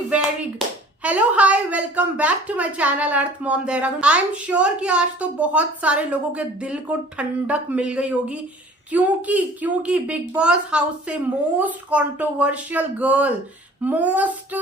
Very hello hi welcome back to my channel earth mom Dehradun. I am sure कि आज तो बहुत सारे लोगों के दिल को ठंडक मिल गई होगी क्योंकि बिग बॉस हाउस से most controversial girl, most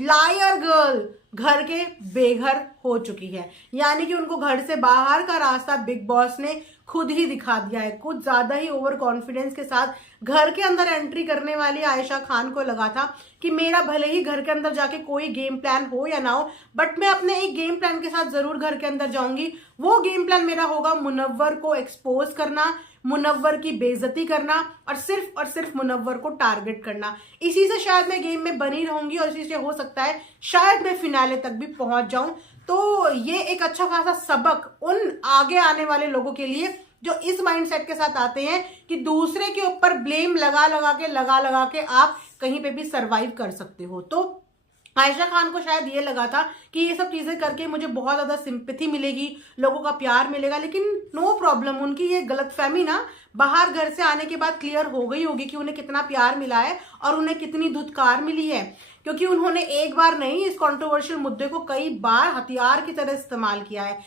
liar girl घर के बेघर हो चुकी है। यानी कि उनको घर से बाहर का रास्ता बिग बॉस ने खुद ही दिखा दिया है। कुछ ज्यादा ही ओवर कॉन्फिडेंस के साथ घर के अंदर एंट्री करने वाली आयशा खान को लगा था कि मेरा भले ही घर के अंदर जाके कोई गेम प्लान हो या ना हो, बट मैं अपने एक गेम प्लान के साथ जरूर घर के अंदर जाऊंगी। वो गेम प्लान मेरा होगा मुनव्वर को एक्सपोज करना, मुनव्वर की बेइज्जती करना और सिर्फ मुनव्वर को टारगेट करना। इसी से शायद मैं गेम में बनी रहूंगी और इसी से हो सकता है शायद मैं फिनाले तक भी पहुंच जाऊं। तो ये एक अच्छा खासा सबक उन आगे आने वाले लोगों के लिए जो इस माइंडसेट के साथ आते हैं कि दूसरे के ऊपर ब्लेम लगा लगा के आप कहीं पे भी सरवाइव कर सकते हो। तो आयशा खान को शायद ये लगा था कि ये सब चीजें करके मुझे बहुत ज्यादा सिंपैथी मिलेगी, लोगों का प्यार मिलेगा, लेकिन नो प्रॉब्लम। उनकी ये गलतफहमी ना बाहर घर से आने के बाद क्लियर हो गई होगी कि उन्हें कितना प्यार मिला है और उन्हें कितनी धुतकार मिली है, क्योंकि उन्होंने एक बार नहीं इस कंट्रोवर्शियल मुद्दे को कई बार हथियार की तरह इस्तेमाल किया है।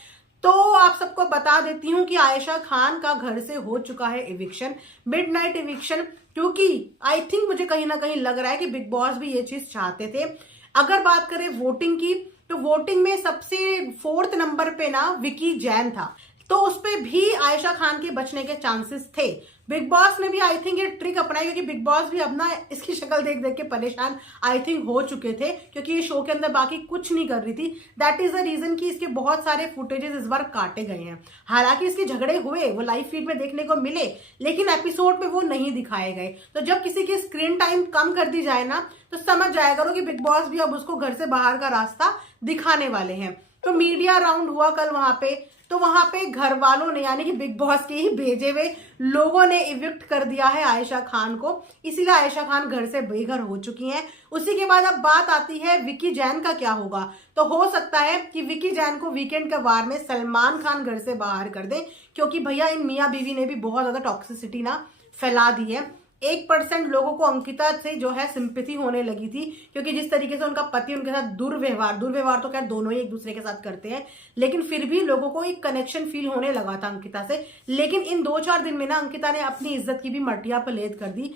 तो आप सबको बता देती हूँ कि आयशा खान का घर से हो चुका है इविक्शन, मिडनाइट इविक्शन, क्योंकि आई थिंक मुझे कहीं ना कहीं लग रहा है कि बिग बॉस भी ये चीज चाहते थे। अगर बात करें वोटिंग की तो वोटिंग में सबसे 4th नंबर पे ना विकी जैन था, तो उस पे भी आयशा खान के बचने के चांसेस थे। बिग बॉस ने भी आई थिंक ये ट्रिक अपनाई, क्योंकि बिग बॉस भी अब ना इसकी शक्ल देख देख के परेशान आई थिंक हो चुके थे, क्योंकि ये शो के अंदर बाकी कुछ नहीं कर रही थी। दैट इज द रीजन कि इसके बहुत सारे फुटेजेस इस बार काटे गए हैं। हालांकि इसके झगड़े हुए, वो लाइव फीड में देखने को मिले, लेकिन एपिसोड में वो नहीं दिखाए गए। तो जब किसी की स्क्रीन टाइम कम कर दी जाए ना, तो समझ जाया करो कि बिग बॉस भी अब उसको घर से बाहर का रास्ता दिखाने वाले हैं। तो मीडिया राउंड हुआ कल वहां पे, तो वहां पे घर वालों ने यानी कि बिग बॉस के ही भेजे हुए लोगों ने इविक्ट कर दिया है आयशा खान को, इसीलिए आयशा खान घर से बेघर हो चुकी हैं। उसी के बाद अब बात आती है विकी जैन का क्या होगा। तो हो सकता है कि विकी जैन को वीकेंड के वार में सलमान खान घर से बाहर कर दे, क्योंकि भैया इन मियाँ बीवी ने भी बहुत ज्यादा टॉक्सिसिटी ना फैला दी है। 1% लोगों को अंकिता से जो है सिंपैथी होने लगी थी, क्योंकि जिस तरीके से उनका पति उनके साथ दुर्व्यवहार तो खैर दोनों ही एक दूसरे के साथ करते हैं, लेकिन फिर भी लोगों को एक कनेक्शन फील होने लगा था अंकिता से। लेकिन इन 2-4 दिन में ना अंकिता ने अपनी इज्जत की भी मटिया पलेद कर दी।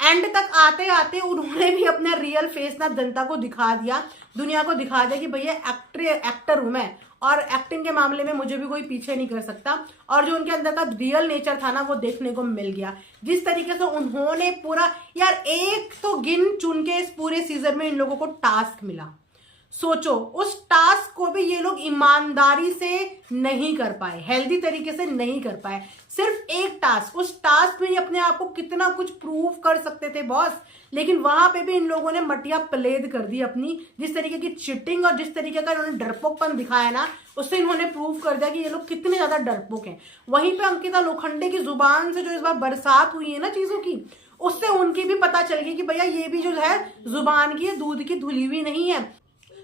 एंड तक आते आते उन्होंने भी अपना रियल फेस ना जनता को दिखा दिया, दुनिया को दिखा दिया कि भैया एक्टर हूं मैं और एक्टिंग के मामले में मुझे भी कोई पीछे नहीं कर सकता। और जो उनके अंदर का रियल नेचर था ना, वो देखने को मिल गया। जिस तरीके से उन्होंने पूरा यार एक तो गिन चुन के इस पूरे सीजन में इन लोगों को टास्क मिला, सोचो उस टास्क को भी ये लोग ईमानदारी से नहीं कर पाए, हेल्दी तरीके से नहीं कर पाए। सिर्फ एक टास्क, उस टास्क में ये अपने आप को कितना कुछ प्रूव कर सकते थे बॉस, लेकिन वहां पे भी इन लोगों ने मटिया प्लेद कर दी अपनी। जिस तरीके की चिटिंग और जिस तरीके का इन्होंने डरपोकपन दिखाया ना, उससे इन्होंने प्रूव कर दिया कि ये लोग कितने ज्यादा डरपोक हैं। वहीं पे अंकिता लोखंडे की जुबान से जो इस बार बरसात हुई है ना चीजों की, उससे उनकी भी पता चल गई कि भैया ये भी जो है जुबान की है, दूध की धुली हुई नहीं है।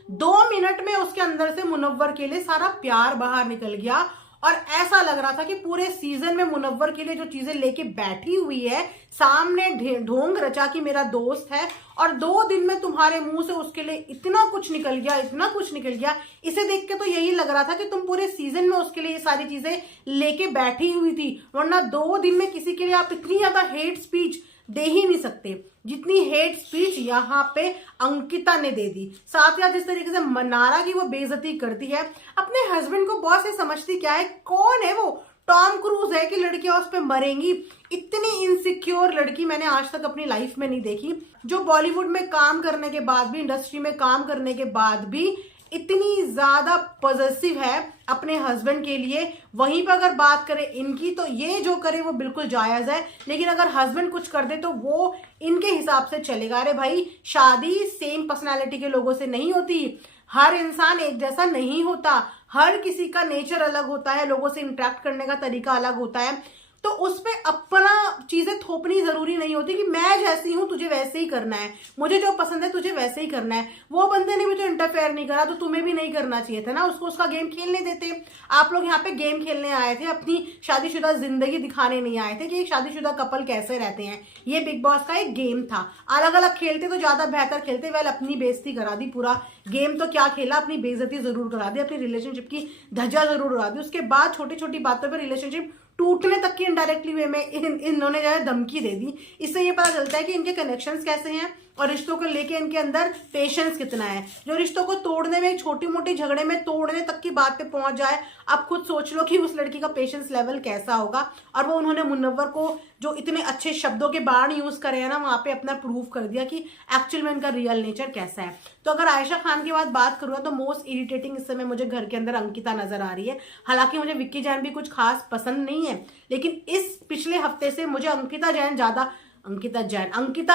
2 मिनट में उसके अंदर से मुनव्वर के लिए सारा प्यार बाहर निकल गया और ऐसा लग रहा था कि पूरे सीजन में मुनव्वर के लिए जो चीजें लेके बैठी हुई है, सामने ढोंग रचा कि मेरा दोस्त है, और 2 दिन में तुम्हारे मुंह से उसके लिए इतना कुछ निकल गया। इसे देख के तो यही लग रहा था कि तुम पूरे सीजन में उसके लिए ये सारी चीजें लेके बैठी हुई थी, वरना 2 दिन में किसी के लिए आप इतनी ज्यादा हेट स्पीच दे ही नहीं सकते जितनी हेट स्पीच यहाँ पे अंकिता ने दे दी। साथ ही जिस तरीके से मनारा की वो बेइज्जती करती है अपने हस्बैंड को, बॉस ये समझती क्या है, कौन है वो, टॉम क्रूज है कि लड़कियां उस पे मरेंगी। इतनी इनसिक्योर लड़की मैंने आज तक अपनी लाइफ में नहीं देखी, जो बॉलीवुड में काम करने के बाद भी, इंडस्ट्री में काम करने के बाद भी इतनी ज्यादा पॉजिटिव है अपने हस्बैंड के लिए। वहीं पर अगर बात करें इनकी, तो ये जो करे वो बिल्कुल जायज है, लेकिन अगर हस्बैंड कुछ कर दे तो वो इनके हिसाब से चलेगा। अरे भाई, शादी सेम पर्सनालिटी के लोगों से नहीं होती, हर इंसान एक जैसा नहीं होता, हर किसी का नेचर अलग होता है, लोगों से इंटरेक्ट करने का तरीका अलग होता है। तो उस पर अपना चीजें थोपनी जरूरी नहीं होती कि मैं जैसी हूं तुझे वैसे ही करना है, मुझे जो पसंद है तुझे वैसे ही करना है। वो बंदे ने भी तो इंटरफेयर नहीं करा, तो तुम्हें भी नहीं करना चाहिए था ना, उसको उसका गेम खेलने देते। आप लोग यहाँ पे गेम खेलने आए थे, अपनी शादीशुदा जिंदगी दिखाने नहीं आए थे कि एक शादीशुदा कपल कैसे रहते हैं। ये बिग बॉस का एक गेम था, अलग अलग खेलते तो ज्यादा बेहतर खेलते। वेल अपनी बेइज्जती करा दी, पूरा गेम तो क्या खेला, अपनी बेइज्जती जरूर करा दी, अपनी रिलेशनशिप की धज्जा जरूर उड़ा दी। उसके बाद छोटी छोटी बातों पर रिलेशनशिप टूटने तक की इनडायरेक्टली वे में इन्होंने जो है धमकी दे दी। इससे ये पता चलता है कि इनके कनेक्शंस कैसे हैं और रिश्तों को लेके इनके अंदर पेशेंस कितना है। जो रिश्तों को तोड़ने में, छोटी मोटी झगड़े में तोड़ने तक की बात पे पहुंच जाए, आप खुद सोच लो कि उस लड़की का पेशेंस लेवल कैसा होगा। और वो उन्होंने मुनव्वर को जो इतने अच्छे शब्दों के बाण यूज करे हैं ना, वहां पे अपना प्रूव कर दिया कि एक्चुअल में इनका रियल नेचर कैसा है। तो अगर आयशा खान की बात करूँ तो मोस्ट इरिटेटिंग इस समय मुझे घर के अंदर अंकिता नजर आ रही है। हालांकि मुझे विक्की जैन भी कुछ खास पसंद नहीं है, लेकिन इस पिछले हफ्ते से मुझे अंकिता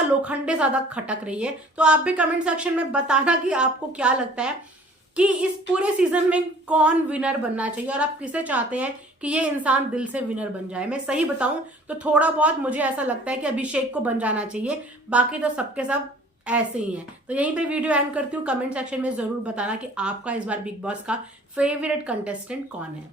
लोखंडे ज्यादा खटक रही है। तो आप भी कमेंट सेक्शन में बताना कि आपको क्या लगता है कि इस पूरे सीजन में कौन विनर बनना चाहिए और आप किसे चाहते हैं कि ये इंसान दिल से विनर बन जाए। मैं सही बताऊं तो थोड़ा बहुत मुझे ऐसा लगता है कि अभिषेक को बन जाना चाहिए, बाकी तो सबके सब ऐसे ही हैं। तो यहीं पे वीडियो एंड करती हूँ। कमेंट सेक्शन में जरूर बताना कि आपका इस बार बिग बॉस का फेवरेट कंटेस्टेंट कौन है।